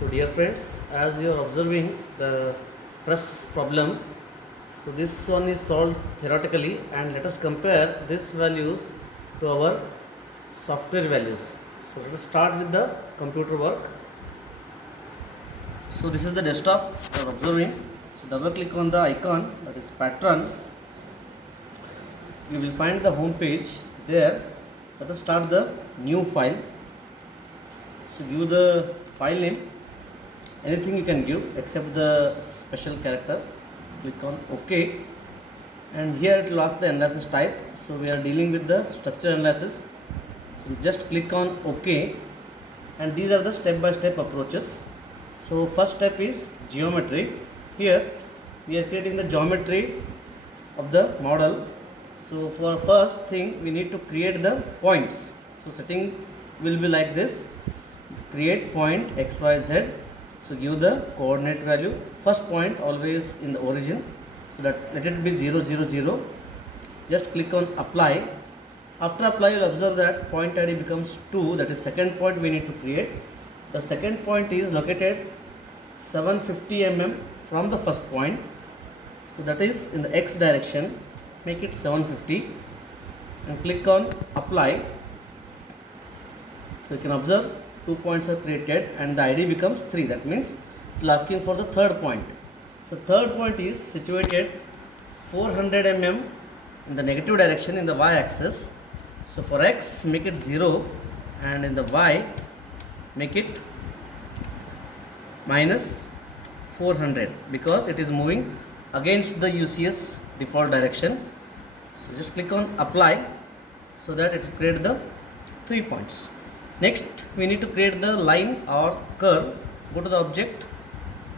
So dear friends, as you are observing the truss problem, so this one is solved theoretically, and let us compare these values to our software values. So let us start with the computer work. So this is the desktop you are observing. So double click on the icon, that is pattern. You will find the home page there. Let us start the new file. So give the file name, anything you can give except the special character. Click on OK, and here it will ask the analysis type. So we are dealing with the structure analysis. So just click on OK, and these are the step-by-step approaches. So first step is geometry. Here we are creating the geometry of the model. So for first thing we need to create the points. So setting will be like this: create point xyz. So give the coordinate value. First point always in the origin, so that let it be 0 0 0. Just click on apply. After apply, you will observe that point ID becomes 2, that is second point we need to create. The second point is located 750 mm from the first point, so that is in the x direction. Make it 750 and click on apply. So you can observe 2 points are created and the ID becomes 3. That means it is asking for the third point. So third point is situated 400 mm in the negative direction in the y axis. So for x make it 0, and in the y make it minus 400, because it is moving against the UCS default direction. So just click on apply, so that it will create the 3 points. Next we need to create the line or curve. Go to the object,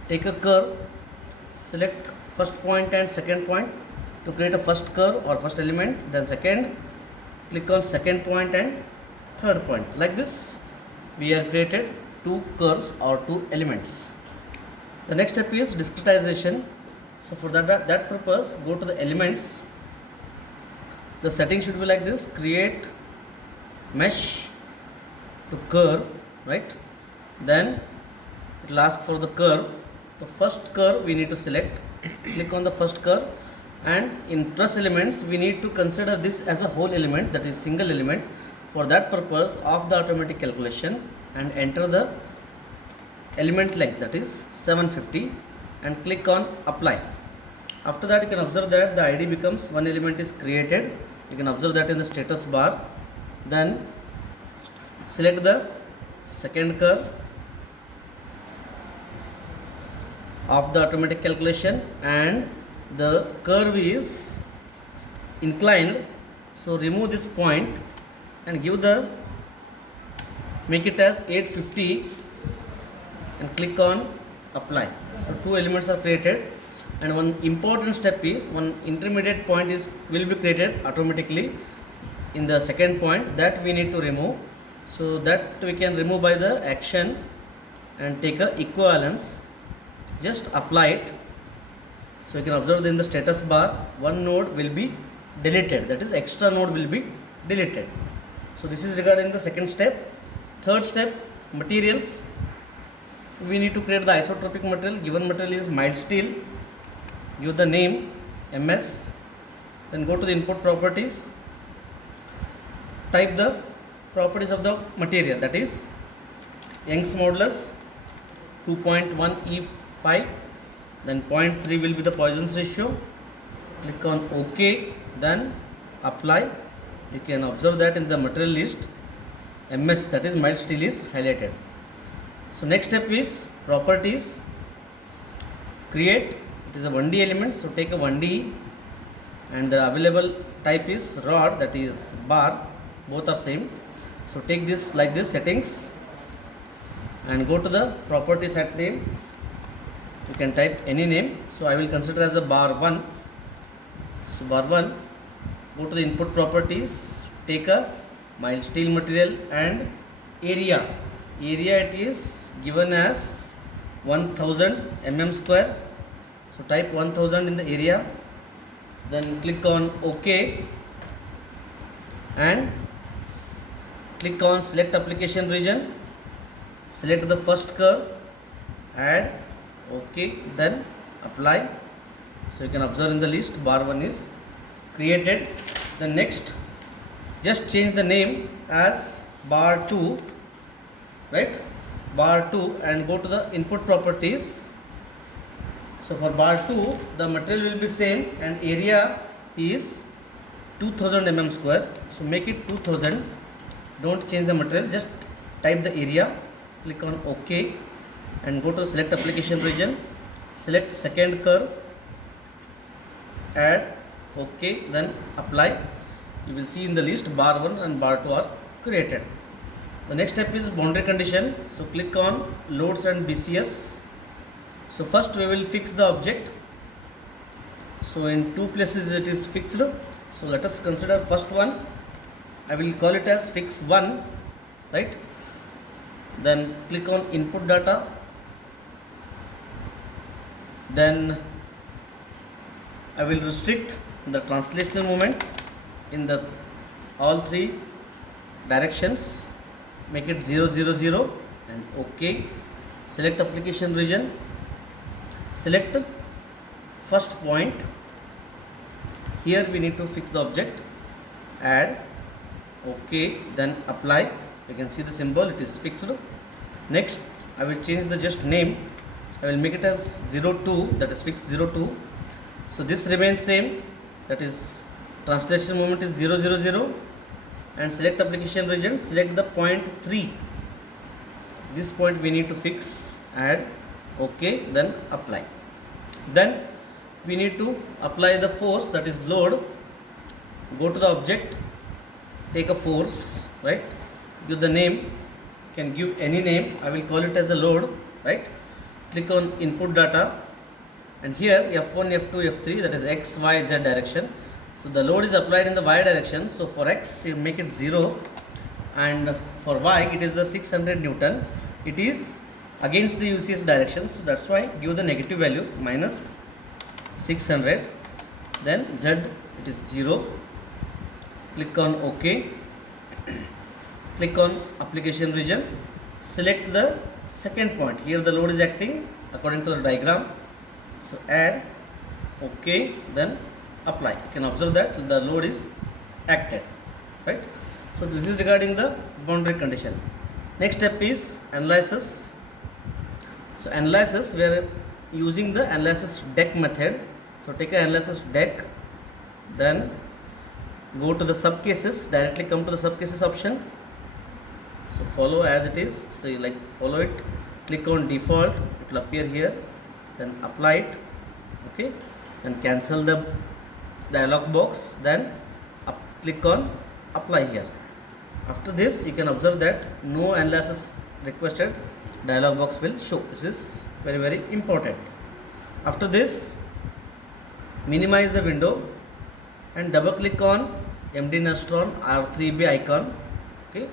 take a curve, select first point and second point to create a first curve or first element, then second, click on second point and third point. Like this we have created 2 curves or 2 elements. The next step is discretization. So for that purpose, go to the elements. The setting should be like this: create mesh to curve, right? Then it will ask for the curve. The first curve we need to select. Click on the first curve, and in truss elements we need to consider this as a whole element, that is single element. For that purpose, off the automatic calculation and enter the element length, that is 750, and click on apply. After that you can observe that the ID becomes one element is created. You can observe that in the status bar. Then select the second curve of the automatic calculation, and the curve is inclined, so remove this point and give the make it as 850 and click on apply. So 2 elements are created, and one important step is one intermediate point will be created automatically in the second point, that we need to remove. So that we can remove by the action and take a equivalence. Just apply it. So you can observe in the status bar one node will be deleted, that is extra node will be deleted. So this is regarding the second step. Third step, materials. We need to create the isotropic material. Given material is mild steel. Give the name MS. Then go to the input properties. Type the properties of the material, that is Young's modulus 2.1 E5, then 0.3 will be the Poisson's ratio. Click on OK, then apply. You can observe that in the material list MS, that is mild steel, is highlighted. So next step is properties. Create, it is a 1D element, so take a 1D, and the available type is rod, that is bar, both are same. So take this like this settings and go to the property set name. You can type any name. So I will consider as a bar 1. So bar 1, go to the input properties, take a mild steel material and area. Area it is given as 1000 mm square. So type 1000 in the area, then click on OK and click on select application region. Select the first curve add, okay, then apply. So you can observe in the list bar 1 is created. The next, just change the name as bar 2, right, bar 2, and go to the input properties. So for bar 2 the material will be same and area is 2000 mm square, so make it 2000. Don't change the material, just type the area, click on OK and go to select application region, select second curve, add, OK, then apply. You will see in the list bar 1 and bar 2 are created. The next step is boundary condition. So click on loads and BCS. So first we will fix the object. So in two places it is fixed. So let us consider first one. I will call it as fix 1, right? Then click on input data. Then I will restrict the translational moment in the all three directions. Make it 0, 0, 0 and OK. Select application region. Select first point. Here we need to fix the object. Add, OK, then apply. You can see the symbol, it is fixed. Next I will change the just name. I will make it as 02, that is fixed 02. So this remains same, that is translation moment is 0, 0, 0, and select application region, select the point 3. This point we need to fix, add, OK, then apply. Then we need to apply the force, that is load. Go to the object, take a force, right, give the name, can give any name. I will call it as a load, right. Click on input data and here F1, F2, F3, that is X, Y, Z direction. So the load is applied in the Y direction. So for X you make it 0 and for Y it is the 600 Newton. It is against the UCS direction. So that's why give the negative value minus 600. Then Z it is 0. Click on OK. Click on application region. Select the second point. Here the load is acting according to the diagram. So add, OK, then apply. You can observe that the load is acted, right. So this is regarding the boundary condition. Next step is analysis. So analysis, we are using the analysis deck method. So take an analysis deck, then go to the sub cases, directly come to the sub cases option. So follow as it is, so you like follow it, click on default, it will appear here, then apply it, okay, then cancel the dialog box, then click on apply here. After this you can observe that no analysis requested dialog box will show. This is very, very important. After this, minimize the window and double click on MD Nastron R3B icon, okay.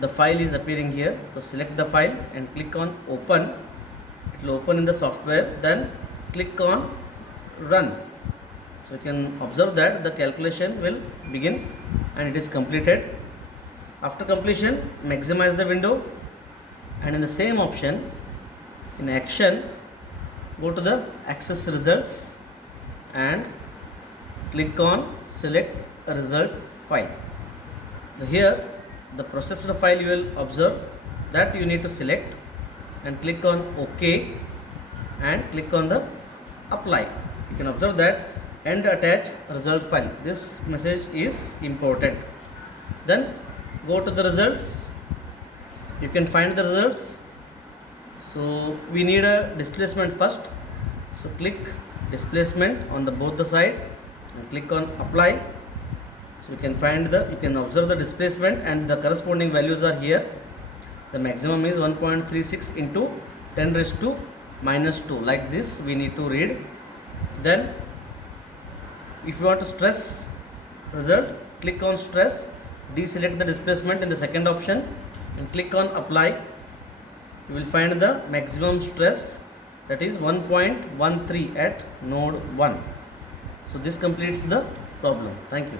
The file is appearing here, so select the file and click on open. It will open in the software, then click on run. So you can observe that the calculation will begin and it is completed. After completion, maximize the window and in the same option, in action, go to the access results and click on select a result file. Here the processed file you will observe that you need to select and click on OK and click on the apply. You can observe that and attach result file. This message is important. Then go to the results. You can find the results. So we need a displacement first. So click displacement on the both the side and click on apply. So you can find you can observe the displacement and the corresponding values are here. The maximum is 1.36 into 10 raised to minus 2. Like this we need to read. Then if you want to stress result, click on stress, deselect the displacement in the second option and click on apply. You will find the maximum stress, that is 1.13 at node 1. So this completes the problem. Thank you.